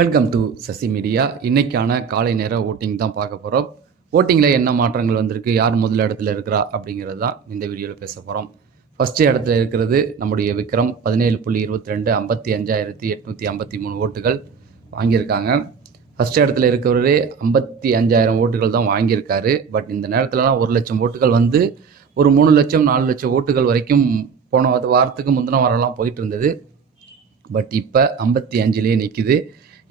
Welcome to Sasi media இன்னைக்கான காலை நேர ஓட்டிங் தான் பார்க்க போகிறோம் ஓட்டிங்கில் என்ன மாற்றங்கள் வந்திருக்கு யார் முதல் இடத்துல இருக்கிறா அப்படிங்கிறது தான் இந்த வீடியோவில் பேச போகிறோம் ஃபஸ்ட்டு இடத்துல இருக்கிறது நம்முடைய விக்ரம் பதினேழு புள்ளி இருபத்தி ரெண்டு ஐம்பத்தி அஞ்சாயிரத்தி எட்நூற்றி ஐம்பத்தி மூணு ஓட்டுகள் வாங்கியிருக்காங்க. ஃபஸ்ட் இடத்துல இருக்கிறவரே ஐம்பத்தி அஞ்சாயிரம் ஓட்டுகள் தான் வாங்கியிருக்காரு. பட் இந்த நேரத்துலலாம் ஒரு லட்சம் ஓட்டுகள் வந்து ஒரு மூணு லட்சம் நாலு லட்சம் ஓட்டுகள் வரைக்கும் போன வாரத்துக்கு முந்தின வாரம்லாம் போயிட்டு இருந்தது. பட் இப்போ ஐம்பத்தி அஞ்சுலேயே நிற்கிது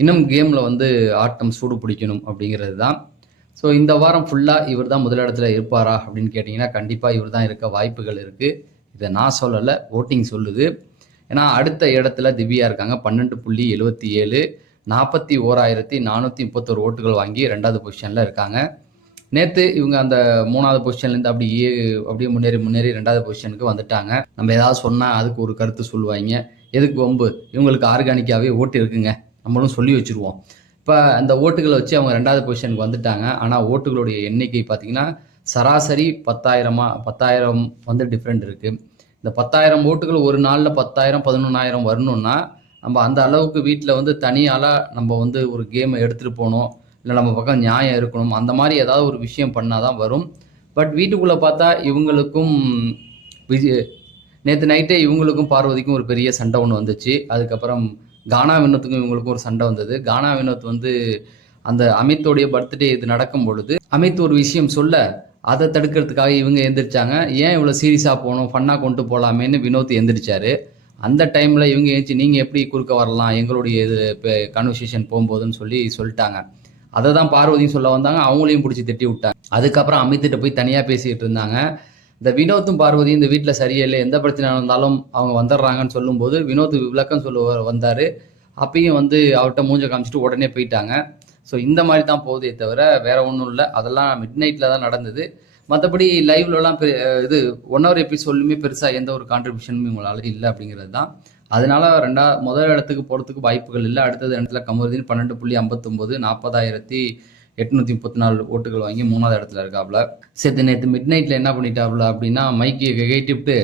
இன்னும் கேமில் வந்து ஆட்டம் சூடு பிடிக்கணும் அப்படிங்கிறது தான் ஸோ இந்த வாரம் ஃபுல்லாக இவர் தான் முதலிடத்தில் இருப்பாரா அப்படின்னு கேட்டிங்கன்னா கண்டிப்பாக இவர் தான் இருக்க வாய்ப்புகள் இருக்குது இதை நான் சொல்லலை ஓட்டிங் சொல்லுது. ஏன்னா அடுத்த இடத்துல திவ்யா இருக்காங்க பன்னெண்டு புள்ளி எழுபத்தி ஏழு நாற்பத்தி ஓராயிரத்தி நானூற்றி முப்பத்தோரு ஓட்டுகள் வாங்கி ரெண்டாவது பொசிஷனில் இருக்காங்க. நேற்று இவங்க அந்த மூணாவது பொசிஷன்லேருந்து அப்படியே அப்படியே முன்னேறி முன்னேறி ரெண்டாவது பொசிஷனுக்கு வந்துட்டாங்க. நம்ம ஏதாவது சொன்னால் அதுக்கு ஒரு கருத்து சொல்லுவாங்க. எதுக்கு வம்பு? இவங்களுக்கு ஆர்கானிக்காகவே ஓட்டு இருக்குங்க. நம்மளும் சொல்லி வச்சுருவோம். இப்போ அந்த ஓட்டுகளை வச்சு அவங்க ரெண்டாவது பொசிஷனுக்கு வந்துட்டாங்க. ஆனால் ஓட்டுகளுடைய எண்ணிக்கை பார்த்தீங்கன்னா சராசரி பத்தாயிரமா பத்தாயிரம் வந்து டிஃப்ரெண்ட் இருக்குது இந்த பத்தாயிரம் ஓட்டுகள் ஒரு நாளில் பத்தாயிரம் பதினொன்றாயிரம் வரணும்னா நம்ம அந்த அளவுக்கு வீட்டில் வந்து தனியாளாக நம்ம வந்து ஒரு கேமை எடுத்துகிட்டு போகணும். இல்லை நம்ம பக்கம் நியாயம் இருக்கணும். அந்த மாதிரி ஏதாவது ஒரு விஷயம் பண்ணால் தான் வரும். பட் வீட்டுக்குள்ளே பார்த்தா இவங்களுக்கும் விஜய் நேற்று நைட்டே இவங்களுக்கும் பார்வதிக்கும் ஒரு பெரிய சண்டை ஒன்று வந்துச்சு. அதுக்கப்புறம் கானா வினோத்துக்கும் இவங்களுக்கும் ஒரு சண்டை வந்தது. கானா வினோத் வந்து அந்த அமித்தோடைய பர்த்டே இது நடக்கும் பொழுது அமித் ஒரு விஷயம் சொல்ல அதை தடுக்கிறதுக்காக இவங்க எந்திரிச்சாங்க. ஏன் இவ்வளோ சீரியஸாக போகணும் ஃபன்னாக கொண்டு போகலாமேன்னு வினோத் எந்திரிச்சாரு. அந்த டைமில் இவங்க ஏஞ்சி நீங்கள் எப்படி குறுக்க வரலாம்? எங்களுடைய இது இப்போ கன்வர்சேஷன் போகும்போதுன்னு சொல்லி சொல்லிட்டாங்க. அதை தான் பார்வதியும் சொல்ல வந்தாங்க. அவங்களையும் பிடிச்சி திட்டி விட்டாங்க. அதுக்கப்புறம் அமித்திட்ட போய் தனியாக பேசிக்கிட்டு இருந்தாங்க. இந்த வினோத்தும் பார்வதியும் இந்த வீட்டில் சரியில்லை. எந்த பிரச்சனை இருந்தாலும் அவங்க வந்துடுறாங்கன்னு சொல்லும்போது வினோத் விளக்கம் சொல்ல வந்தார். அப்பயும் வந்து அவர்கிட்ட மூஞ்ச காமிச்சிட்டு உடனே போயிட்டாங்க. ஸோ இந்த மாதிரி தான் போகுதே தவிர வேற ஒன்றும் இல்லை. அதெல்லாம் மிட் நைட்டில் தான் நடந்தது. மற்றபடி லைவ்லலாம் பெ இது ஒன் ஹவர் எபிசோட்லையுமே பெருசாக எந்த ஒரு கான்ட்ரிபியூஷனும் இவங்களால இல்லை அப்படிங்கிறது தான். அதனால ரெண்டா முதல் இடத்துக்கு போகிறதுக்கு வாய்ப்புகள் இல்லை. அடுத்தது இடத்துல கமருதீன் பன்னெண்டு புள்ளி ஐம்பத்தொம்போது நாற்பதாயிரத்தி எட்நூற்றி முப்பத்தி நாலு ஓட்டுகள் வாங்கி மூணாவது இடத்துல இருக்காப்புல சேர்த்து நேற்று மிட் நைட்டில் என்ன பண்ணிட்டாப்புல அப்படின்னா மைக்கை கட்டிவிட்டு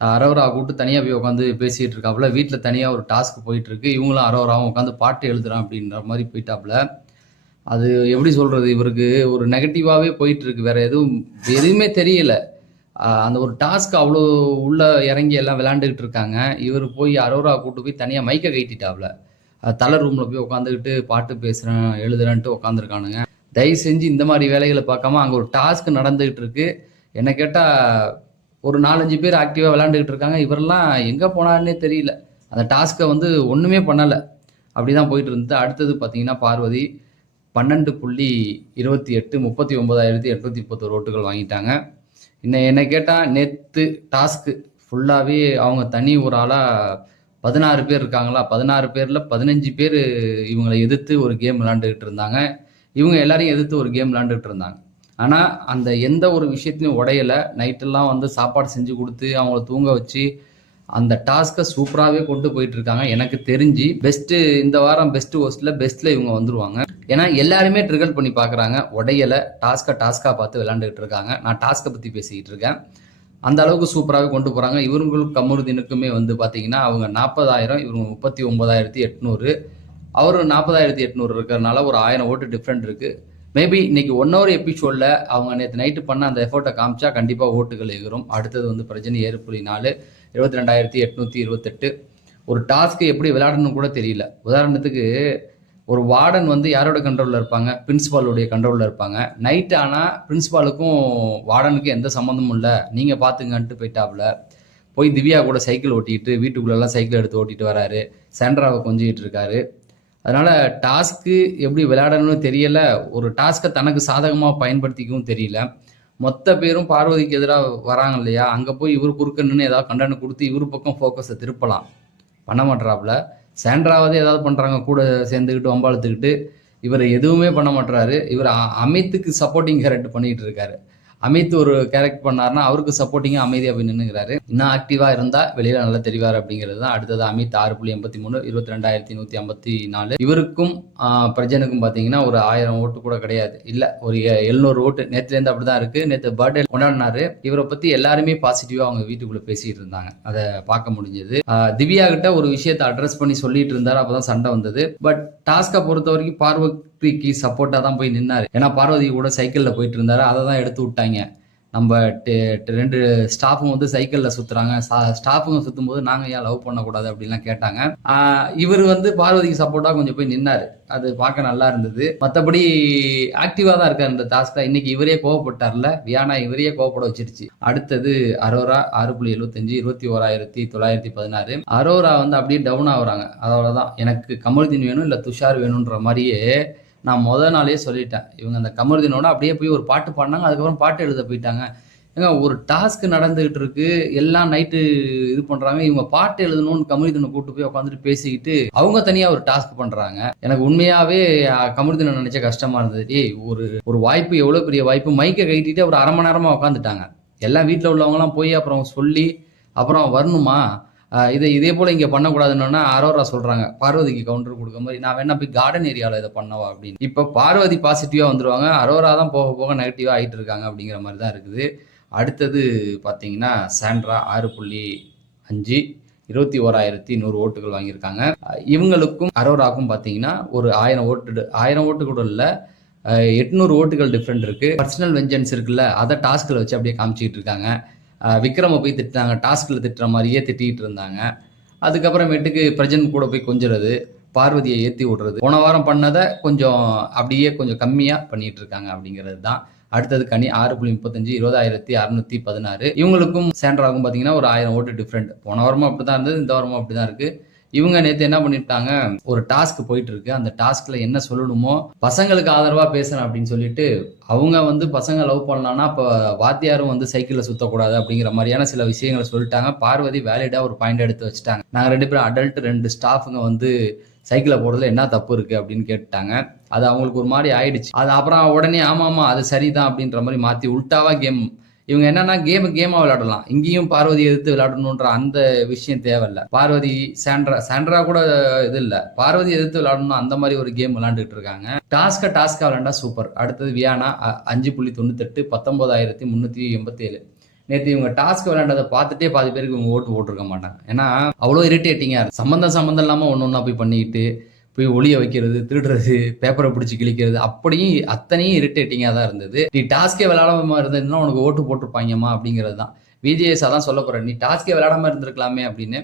அரோரா கூப்பிட்டு தனியாக போய் உட்காந்து பேசிகிட்டு இருக்காப்புல வீட்டில் தனியாக ஒரு டாஸ்க் போயிட்டு இருக்கு இவங்களும் அரோராவும் உட்காந்து பாட்டு எழுதுறான் அப்படின்ற மாதிரி போயிட்டாப்புல அது எப்படி சொல்கிறது இவருக்கு? ஒரு நெகட்டிவாகவே போயிட்டு இருக்கு வேற எதுவும் எதுவுமே தெரியல. அந்த ஒரு டாஸ்க் அவ்வளோ உள்ள இறங்கி எல்லாம் விளாண்டுக்கிட்டு இருக்காங்க. இவர் போய் அரோரா கூட்டு போய் தனியாக மைக்கை கைட்டிட்டாப்புல தலை ரூமில் போய் உட்காந்துக்கிட்டு பாட்டு பேசுகிறேன் எழுதுறேன்ட்டு உட்காந்துருக்கானுங்க தயவு செஞ்சு இந்த மாதிரி வேலைகளை பார்க்காம அங்கே ஒரு டாஸ்க் நடந்துகிட்டு இருக்கு. என்ன கேட்டால் ஒரு நாலஞ்சு பேர் ஆக்டிவாக விளாண்டுக்கிட்டு இருக்காங்க. இவரெல்லாம் எங்கே போனாருன்னே தெரியல. அந்த டாஸ்க்கை வந்து ஒன்றுமே பண்ணலை. அப்படி தான் போயிட்டு இருந்தது. அடுத்தது பார்த்தீங்கன்னா பார்வதி பன்னெண்டு புள்ளி இருபத்தி எட்டு முப்பத்தி ஒன்பதாயிரத்தி எட்நூற்றி முப்பத்தொரு ஓட்டுகள் வாங்கிட்டாங்க. இன்னும் என்னை கேட்டால் நேற்று டாஸ்க்கு ஃபுல்லாகவே அவங்க தனி ஒரு ஆளாக பதினாறு பேர் இருக்காங்களா? பதினாறு பேரில் பதினஞ்சு பேர் இவங்களை எதிர்த்து ஒரு கேம் விளாண்டுக்கிட்டு இருந்தாங்க. இவங்க எல்லாரையும் எதிர்த்து ஒரு கேம் விளாண்டுக்கிட்டு இருந்தாங்க. ஆனால் அந்த எந்த ஒரு விஷயத்தையும் உடையலை. நைட்டெல்லாம் வந்து சாப்பாடு செஞ்சு கொடுத்து அவங்கள தூங்க வச்சு அந்த டாஸ்க்கை சூப்பராகவே கொண்டு போயிட்டு இருக்காங்க. எனக்கு தெரிஞ்சு பெஸ்ட்டு இந்த வாரம் பெஸ்ட் ஹோஸ்ட்டில் பெஸ்ட்டில் இவங்க வந்துருவாங்க. ஏன்னா எல்லாருமே ட்ரிகல் பண்ணி பார்க்குறாங்க உடையலை டாஸ்க்கை டாஸ்க்காக பார்த்து விளாண்டுக்கிட்டு இருக்காங்க. நான் டாஸ்க்கை பற்றி பேசிக்கிட்டு இருக்கேன். அந்த அளவுக்கு சூப்பராகவே கொண்டு போகிறாங்க இவங்களுக்கும் கமருதினுக்குமே வந்து பார்த்தீங்கன்னா அவங்க நாற்பதாயிரம் இவங்க முப்பத்தி ஒன்பதாயிரத்தி எட்நூறு. அவர் நாற்பதாயிரத்தி எட்நூறு இருக்கிறனால ஒரு ஆயிரம் ஓட்டு டிஃப்ரெண்ட் இருக்குது மேபி இன்னைக்கு ஒன் ஹவர் எபிசோடில் அவங்க நேற்று நைட்டு பண்ண அந்த எஃபோர்ட்டை காமிச்சா கண்டிப்பாக ஓட்டுகள் எகிரும் அடுத்தது வந்து பிரச்சனை ஏழு புள்ளி நாலு இருபத்தி ரெண்டாயிரத்தி எட்நூற்றி இருபத்தெட்டு. ஒரு டாஸ்க்கு எப்படி விளையாடணும் கூட தெரியல. உதாரணத்துக்கு ஒரு வார்டன் வந்து யாரோட கண்ட்ரோலில் இருப்பாங்க? பிரின்சிபாலுடைய கண்ட்ரோலில் இருப்பாங்க. நைட் ஆனால் பிரின்சிபாலுக்கும் வார்டனுக்கும் எந்த சம்மந்தமும் இல்லை. நீங்கள் பார்த்துங்கன்ட்டு போயிட்டாப்புல. போய் திவ்யா கூட சைக்கிள் ஓட்டிக்கிட்டு வீட்டுக்குள்ளெல்லாம் சைக்கிள் எடுத்து ஓட்டிட்டு வராரு. சாண்ட்ராவை கொஞ்சிக்கிட்டு இருக்காரு. அதனால டாஸ்க்கு எப்படி விளையாடணும்னு தெரியல. ஒரு டாஸ்க்கை தனக்கு சாதகமாக பயன்படுத்திக்கவும் தெரியல. மொத்த பேரும் பார்வதிக்கு எதிராக வராங்க இல்லையா? அங்கே போய் இவர் குறுக்க நின்று ஏதாவது கண்டனம் கொடுத்து இவர் பக்கம் ஃபோக்கஸை திருப்பலாம். பண்ண மாட்றாப்புல. சேண்ட்ராவது ஏதாவது பண்ணுறாங்க கூட சேர்ந்துக்கிட்டு வம்பாளத்துக்கிட்டு. இவர் எதுவுமே பண்ண மாட்டுறாரு இவர் அமித்துக்கு சப்போர்ட்டிங் கேரக்டர் பண்ணிகிட்டு இருக்காரு. அமித் ஒரு கேரக்ட் பண்ணாருன்னா அவருக்கு சப்போர்ட்டிங்காக அமைதியாக போய் நின்னுங்கிறாரு இன்னும் ஆக்டிவாக இருந்தால் வெளியில் நல்லா தெரிவார் அப்படிங்கிறது தான். அடுத்தது அமித் ஆறு புள்ளி எண்பத்தி மூணு இருபத்தி ரெண்டாயிரத்தி நூற்றி ஐம்பத்தி நாலு. இவருக்கும் பிரஜனுக்கும் பார்த்தீங்கன்னா ஒரு ஆயிரம் ஓட்டு கூட கிடையாது. இல்லை ஒரு எழுநூறு ஓட்டு. நேற்றுலேருந்து அப்படி தான் இருக்குது நேற்று பர்த்டே கொண்டாடினாரு. இவரை பற்றி எல்லாருமே பாசிட்டிவாக அவங்க வீட்டுக்குள்ளே பேசிகிட்டு இருந்தாங்க. அதை பார்க்க முடிஞ்சது. திவ்யா கிட்ட ஒரு விஷயத்தை அட்ரஸ் பண்ணி சொல்லிட்டு அப்போ தான் சண்டை வந்தது. பட் டாஸ்கை பொறுத்த வரைக்கும் பார்வை பார்வதிக்கு சப்போர்ட்டாக தான் போய் நின்னார். ஏன்னா பார்வதி கூட சைக்கிளில் போயிட்டு இருந்தாரு. அதை தான் எடுத்து விட்டாங்க. நம்ம டெ- ரெண்டு ஸ்டாஃபும் வந்து சைக்கிளில் சுற்றுறாங்க ஸ்டாஃபுங்க சுற்றும் போது நாங்கள் ஏன் லவ் பண்ணக்கூடாது அப்படின்லாம் கேட்டாங்க. இவர் வந்து பார்வதிக்கு சப்போர்ட்டாக கொஞ்சம் போய் நின்னார். அது பார்க்க நல்லா இருந்தது. மற்றபடி ஆக்டிவாக தான் இருக்கார் இந்த டாஸ்க்ல இன்னைக்கு இவரே கோவப்பட்டார்ல. வியானா இவரையே கோவப்பட வச்சிருச்சு. அடுத்தது அரோரா ஆறு புள்ளி எழுபத்தஞ்சு இருபத்தி ஓராயிரத்தி தொள்ளாயிரத்தி பதினாறு. அரோரா வந்து அப்படியே டவுன் ஆகுறாங்க. அவ்வளோதான் எனக்கு கமல்தீன் வேணும் இல்லை துஷார் வேணுன்ற மாதிரியே நான் முதல் நாளே சொல்லிட்டேன். இவங்க அந்த கமருதீனோட அப்படியே போய் ஒரு பாட்டு பாடினாங்க அதுக்கப்புறம் பாட்டு எழுத போயிட்டாங்க. ஏங்க ஒரு டாஸ்க் நடந்துகிட்டு இருக்கு எல்லாம் நைட்டு இது பண்றாங்க இவங்க பாட்டு எழுதணும்னு கமருதீனை கூட்டு போய் உட்காந்துட்டு பேசிக்கிட்டு அவங்க தனியா ஒரு டாஸ்க் பண்றாங்க. எனக்கு உண்மையாவே அஹ், கமருதீனை நினைச்ச கஷ்டமா இருந்தது. ஏய் ஒரு ஒரு வாய்ப்பு எவ்வளவு பெரிய வாய்ப்பு? மைக்கை கட்டிட்டு ஒரு அரை மணி நேரமா உட்காந்துட்டாங்க எல்லாம் வீட்டில் உள்ளவங்கலாம் போய் அப்புறம் சொல்லி அப்புறம் வரணுமா? இதை இதே போல இங்க பண்ணக்கூடாதுன்னா அரோரா சொல்றாங்க. பார்வதிக்கு கவுண்டர் கொடுக்க மாதிரி நான் வேணா போய் கார்டன் ஏரியாவில் இதை பண்ணவா? அப்படின்னு. இப்போ பார்வதி பாசிட்டிவா வந்துருவாங்க. அரோரா தான் போக போக நெகட்டிவா ஆகிட்டு இருக்காங்க அப்படிங்கிற மாதிரி தான் இருக்குது. அடுத்தது பார்த்தீங்கன்னா சாண்ட்ரா ஆறு புள்ளி அஞ்சு இருபத்தி ஓராயிரத்தி நூறு ஓட்டுகள் வாங்கியிருக்காங்க. இவங்களுக்கும் அரோராக்கும் பார்த்தீங்கன்னா ஒரு ஆயிரம் ஓட்டு ஆயிரம் ஓட்டு கூட இல்லை எட்நூறு ஓட்டுகள் டிஃப்ரெண்ட் இருக்கு. பர்சனல் வெஞ்சன்ஸ் இருக்குல்ல அதை டாஸ்கில் வச்சு அப்படியே காமிச்சிக்கிட்டு இருக்காங்க. விக்ரமை போய் திட்டினாங்க டாஸ்கில் திட்டுற மாதிரியே திட்டிகிட்டு இருந்தாங்க. அதுக்கப்புறமேட்டுக்கு பிரஜன் கூட போய் கொஞ்சுறது பார்வதியை ஏற்றி விடுறது. போன வாரம் பண்ணதை கொஞ்சம் அப்படியே கொஞ்சம் கம்மியாக பண்ணிகிட்டு இருக்காங்க அப்படிங்கிறது தான். அடுத்தது கனி ஆறு புள்ளி முப்பத்தஞ்சு இருபதாயிரத்தி அறுநூத்தி பதினாறு. இவங்களுக்கும் சேண்டராகும் பார்த்தீங்கன்னா ஒரு ஆயிரம் ஓட்டு டிஃப்ரெண்ட் போன வாரமும் அப்படி தான் இருந்தது இந்த வாரமும் அப்படி தான் இருக்குது இவங்க நேற்று என்ன பண்ணிட்டாங்க? ஒரு டாஸ்க் போயிட்டு இருக்கு அந்த டாஸ்க்ல என்ன சொல்லணுமோ பசங்களுக்கு ஆதரவா பேசுறேன் அப்படின்னு சொல்லிட்டு அவங்க வந்து பசங்க லவ் பண்ணலாம்னா இப்போ வாத்தியாரும் வந்து சைக்கிளில் சுத்தக்கூடாது அப்படிங்கிற மாதிரியான சில விஷயங்களை சொல்லிட்டாங்க. பார்வதி வேலிடா ஒரு பாயிண்ட் எடுத்து வச்சுட்டாங்க. நாங்கள் ரெண்டு பேரும் அடல்ட் ரெண்டு ஸ்டாஃபுங்க வந்து சைக்கிளை போடுறதுல என்ன தப்பு இருக்கு அப்படின்னு கேட்டாங்க அது அவங்களுக்கு ஒரு மாதிரி ஆயிடுச்சு. அது அப்புறம் உடனே ஆமாம் ஆமாம் அது சரிதான் அப்படின்ற மாதிரி மாத்தி உல்ட்டாவாக கேம் இவங்க என்னன்னா கேம் கேமா விளையாடலாம். இங்கேயும் பார்வதி எதிர்த்து விளையாடணுன்ற அந்த விஷயம் தேவையில்ல. பார்வதி சாண்ட்ரா சாண்ட்ரா கூட இது இல்ல. பார்வதி எதிர்த்து விளையாடணும் அந்த மாதிரி ஒரு கேம் விளையாண்டுட்டு இருக்காங்க. டாஸ்கா டாஸ்கா விளையாண்டா சூப்பர். அடுத்தது வியானா அஞ்சு புள்ளி தொண்ணூத்தெட்டு பத்தொன்பதாயிரத்தி முன்னூத்தி எண்பத்தி ஏழு நேற்று இவங்க டாஸ்க் விளையாண்டதை பார்த்துட்டே பாதி பேருக்கு இவங்க ஓட்டு போட்டிருக்க மாட்டாங்க. ஏன்னா அவ்வளோ இரிட்டேட்டிங்காக இருக்குது சம்மந்தம் சம்மந்தம் இல்லாமல் ஒன்று ஒன்றா போய் பண்ணிக்கிட்டு போய் ஒளிய வைக்கிறது திருடுறது பேப்பரை பிடிச்சி கிழிக்கிறது அப்படியும் அத்தனையும் இரிட்டேட்டிங்காக தான் இருந்தது. நீ டாஸ்கே விளையாடாம இருந்ததுன்னா உனக்கு ஓட்டு போட்டிருப்பாங்கம்மா அப்படிங்கிறது தான் விஜேஎஸ் அதான் சொல்ல போகிறேன் நீ டாஸ்கே விளையாடாம இருந்திருக்கலாமே அப்படின்னு.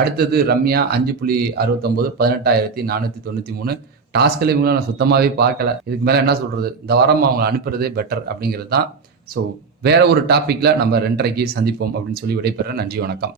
அடுத்தது ரம்யா அஞ்சு புள்ளி அறுபத்தொம்போது பதினெட்டாயிரத்தி நானூற்றி தொண்ணூற்றி மூணு. டாஸ்கில் இவங்களாம் நான் சுத்தமாகவே பார்க்கல. இதுக்கு மேலே என்ன சொல்கிறது இந்த வாரம் அவங்களை அனுப்புறதே பெட்டர் அப்படிங்கிறது தான் ஸோ வேற ஒரு டாப்பிக்கில் நம்ம ரெண்டரைக்கு சந்திப்போம் அப்படின்னு சொல்லி விடைபெறேன். நன்றி வணக்கம்.